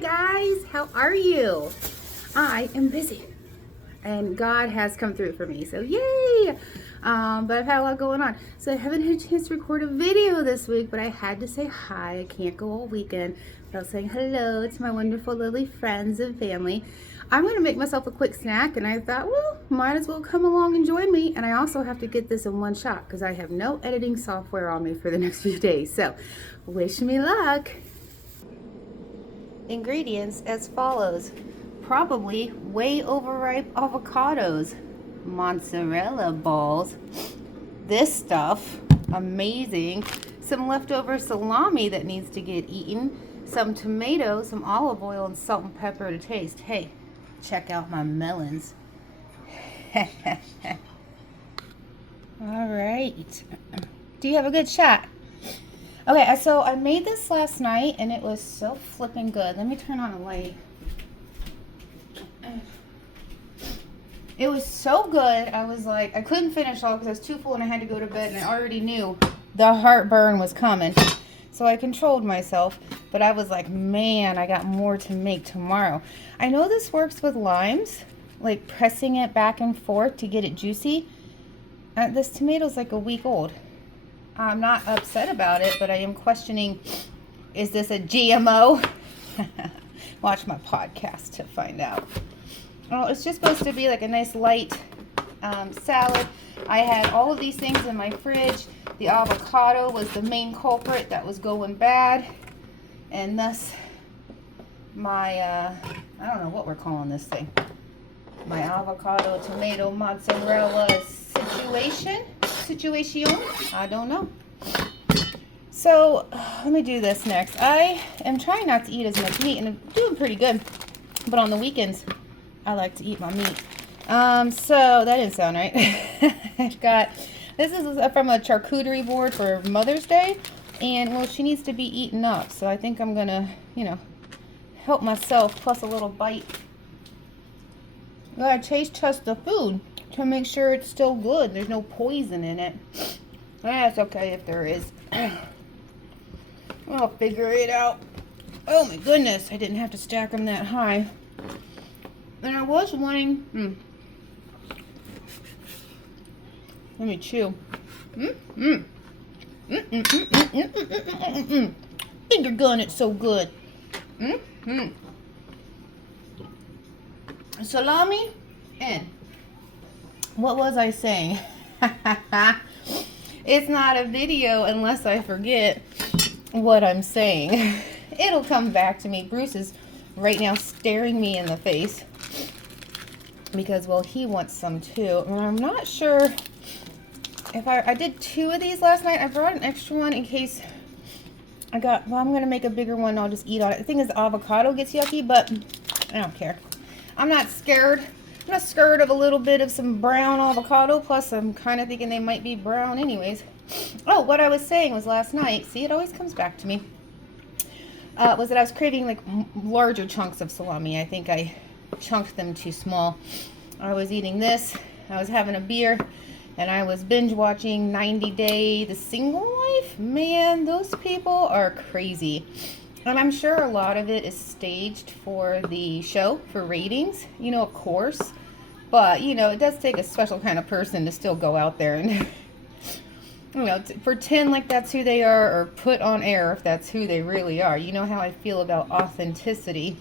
guys, how are you? I am busy and God has come through for me, so yay! But I've had a lot going on, so I haven't had a chance to record a video this week, but I had to say hi. I can't go all weekend without saying hello to my wonderful lovely friends and family. I'm going to make myself a quick snack, and I thought, well, might as well come along and join me. And I also have to get this in one shot because I have no editing software on me for the next few days, so wish me luck. Ingredients as follows: probably way overripe avocados, mozzarella balls, this stuff, amazing, some leftover salami that needs to get eaten, some tomatoes, some olive oil, and salt and pepper to taste. Hey, check out my melons. All right. Do you have a good shot? Okay, so I made this last night and it was so flipping good. Let me turn on a light. It was so good. I was like, I couldn't finish all because I was too full and I had to go to bed, and I already knew the heartburn was coming. So I controlled myself, but I was like, man, I got more to make tomorrow. I know this works with limes, like pressing it back and forth to get it juicy. This tomato's like a week old. I'm not upset about it, but I am questioning, is this a GMO? Watch my podcast to find out. Oh, it's just supposed to be like a nice light salad. I had all of these things in my fridge. The avocado was the main culprit that was going bad, and thus my I don't know what we're calling this thing, my avocado tomato mozzarella situation, I don't know. So let me do this next. I am trying not to eat as much meat, and I'm doing pretty good, but on the weekends I like to eat my meat. So that didn't sound right. This is from a charcuterie board for Mother's Day, and well, she needs to be eaten up, so I think I'm gonna, help myself plus a little bite. I taste test the food to make sure it's still good. There's no poison in it. That's okay if there is. I'll figure it out. Oh my goodness, I didn't have to stack them that high. And I was wanting, let me chew. Finger gun, it's so good. Salami in. What was I saying? It's not a video unless I forget what I'm saying. It'll come back to me. Bruce is right now staring me in the face because, well, he wants some too. And I'm not sure if I did 2 of these last night. I brought an extra one in case I'm going to make a bigger one. I'll just eat on it. The thing is, the avocado gets yucky, but I don't care. I'm not scared. I'm not scared of a little bit of some brown avocado. Plus, I'm kind of thinking they might be brown anyways. Oh, what I was saying was last night, see, it always comes back to me, was that I was craving like larger chunks of salami. I think I chunked them too small. I was eating this, I was having a beer, and I was binge watching 90 Day The Single Life. Man, those people are crazy. And I'm sure a lot of it is staged for the show, for ratings, of course. But, it does take a special kind of person to still go out there and, to pretend like that's who they are, or put on air if that's who they really are. You know how I feel about authenticity.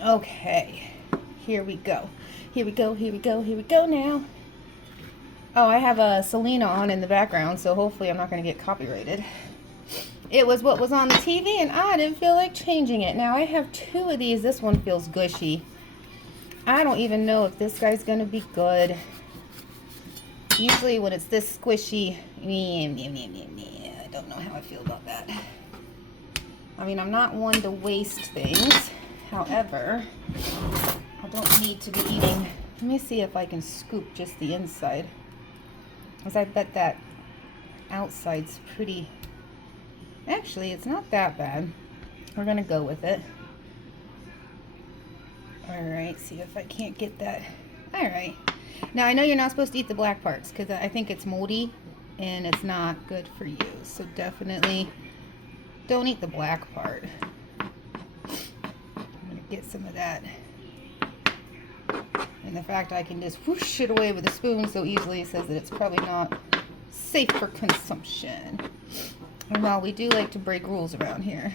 Okay, here we go. Here we go now. Oh, I have a Selena on in the background, so hopefully I'm not going to get copyrighted. It was what was on the TV, and I didn't feel like changing it. Now, I have 2 of these. This one feels gushy. I don't even know if this guy's going to be good. Usually when it's this squishy, I don't know how I feel about that. I mean, I'm not one to waste things. However, I don't need to be eating. Let me see if I can scoop just the inside, because I bet that outside's pretty. Actually, it's not that bad. We're gonna go with it. All right, see if I can't get that. All right. Now, I know you're not supposed to eat the black parts because I think it's moldy and it's not good for you. So definitely don't eat the black part. get some of that. And the fact I can just whoosh it away with a spoon so easily says that it's probably not safe for consumption. And while we do like to break rules around here,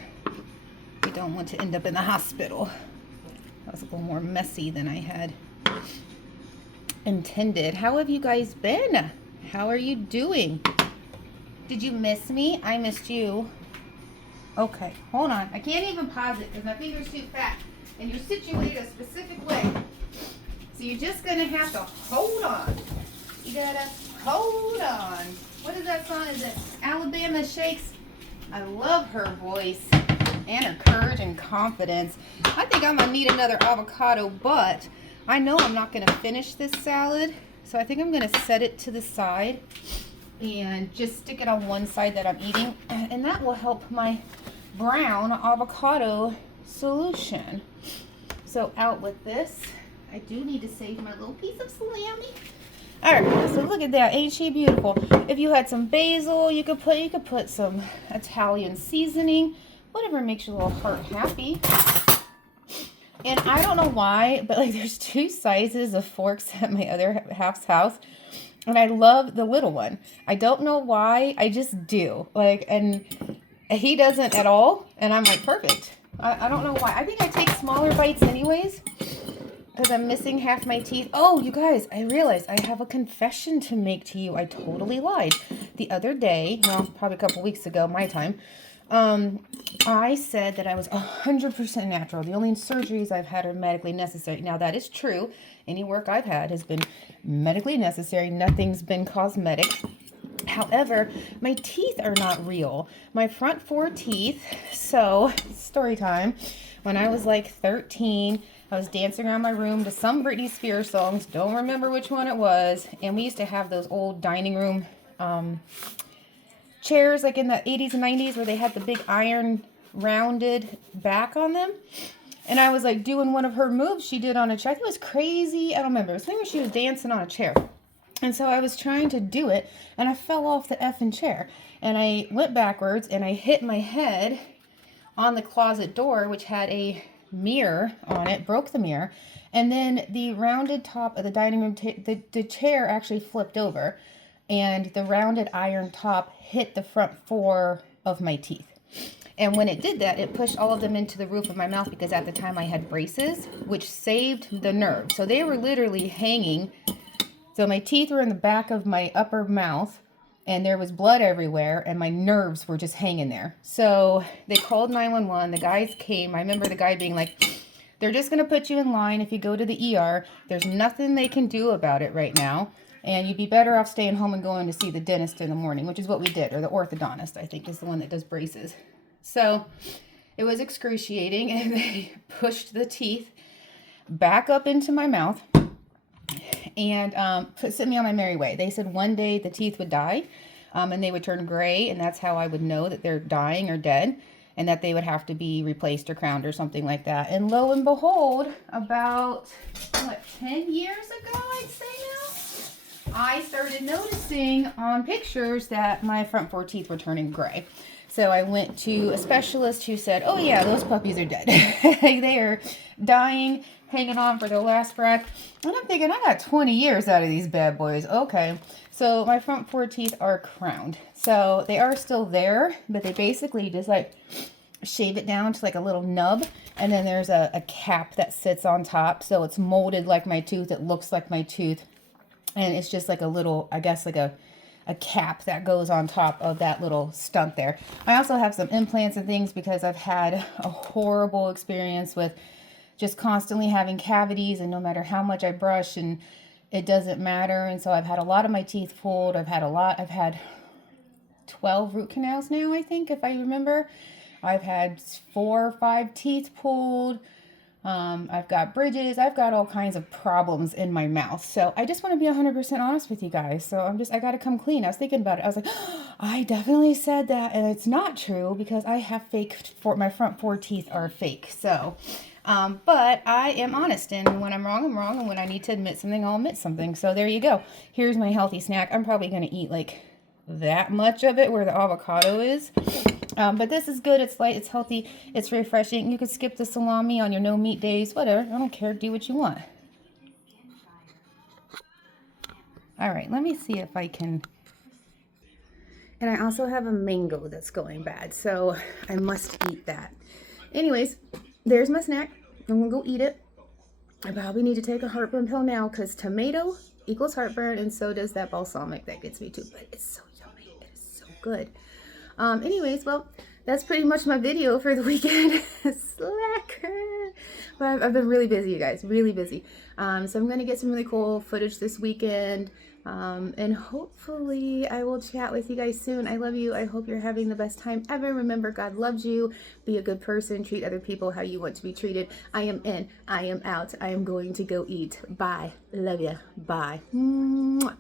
we don't want to end up in the hospital. That was a little more messy than I had intended. How have you guys been? How are you doing? Did you miss me? I missed you. Okay, hold on. I can't even pause it because my finger's too fat. And you're situated a specific way. So you're just going to have to hold on. You got to hold on. What is that song? Is it Alabama Shakes? I love her voice and her courage and confidence. I think I'm going to need another avocado, but I know I'm not going to finish this salad. So I think I'm going to set it to the side and just stick it on one side that I'm eating. And that will help my brown avocado solution. So out with this. I do need to save my little piece of salami. Alright, so look at that. Ain't she beautiful? If you had some basil, you could put some Italian seasoning. Whatever makes your little heart happy. And I don't know why, but like there's two sizes of forks at my other half's house. And I love the little one. I don't know why. I just do. Like, and he doesn't at all. And I'm like, perfect. I don't know why. I think I take smaller bites anyways. Because I'm missing half my teeth. Oh, you guys, I realized I have a confession to make to you. I totally lied. The other day, well, probably a couple weeks ago, my time, I said that I was 100% natural. The only surgeries I've had are medically necessary. Now, that is true. Any work I've had has been medically necessary. Nothing's been cosmetic. However, my teeth are not real. My front four teeth, so story time. When I was like 13, I was dancing around my room to some Britney Spears songs. Don't remember which one it was. And we used to have those old dining room chairs like in the 80s and 90s where they had the big iron rounded back on them. And I was like doing one of her moves she did on a chair. It was crazy. I don't remember. It was something where she was dancing on a chair. And so I was trying to do it and I fell off the effing chair. And I went backwards and I hit my head on the closet door, which had a mirror on it, broke the mirror, and then the rounded top of the dining room, the chair actually flipped over, and the rounded iron top hit the front four of my teeth. And when it did that, it pushed all of them into the roof of my mouth because at the time I had braces, which saved the nerve. So they were literally hanging. So my teeth were in the back of my upper mouth, and there was blood everywhere, and my nerves were just hanging there. So they called 911. The guys came. I remember the guy being like, they're just going to put you in line if you go to the ER. There's nothing they can do about it right now. And you'd be better off staying home and going to see the dentist in the morning, which is what we did, or the orthodontist, I think, is the one that does braces. So it was excruciating, and they pushed the teeth back up into my mouth and sent me on my merry way. They said one day the teeth would die and they would turn gray, and that's how I would know that they're dying or dead, and that they would have to be replaced or crowned or something like that. And lo and behold, about, 10 years ago, I'd say now, I started noticing on pictures that my front four teeth were turning gray. So I went to a specialist who said, oh yeah, those puppies are dead. They are dying, hanging on for their last breath. And I'm thinking, I got 20 years out of these bad boys. Okay. So my front four teeth are crowned. So they are still there, but they basically just like shave it down to like a little nub. And then there's a cap that sits on top. So it's molded like my tooth. It looks like my tooth. And it's just like a little, I guess like a cap that goes on top of that little stunt there. I also have some implants and things because I've had a horrible experience with just constantly having cavities, and no matter how much I brush, and it doesn't matter. And so I've had a lot of my teeth pulled. I've had 12 root canals now, I think, if I remember. I've had 4 or 5 teeth pulled. I've got bridges. I've got all kinds of problems in my mouth. So I just want to be 100% honest with you guys. So I got to come clean. I was thinking about it. I was like, oh, I definitely said that. And it's not true because I have my front 4 teeth are fake. So, but I am honest. And when I'm wrong, I'm wrong. And when I need to admit something, I'll admit something. So there you go. Here's my healthy snack. I'm probably going to eat like that much of it where the avocado is. But this is good. It's light, it's healthy, it's refreshing. You could skip the salami on your no meat days, whatever. I don't care. Do what you want. All right, let me see if I can. And I also have a mango that's going bad, so I must eat that. Anyways, there's my snack. I'm gonna go eat it. I probably need to take a heartburn pill now because tomato equals heartburn, and so does that balsamic that gets me too. But it's so yummy. It is so good. Anyways, well, that's pretty much my video for the weekend. Slacker. But I've been really busy, you guys. Really busy. So I'm going to get some really cool footage this weekend. And hopefully I will chat with you guys soon. I love you. I hope you're having the best time ever. Remember, God loves you. Be a good person. Treat other people how you want to be treated. I am in. I am out. I am going to go eat. Bye. Love ya. Bye. Mwah.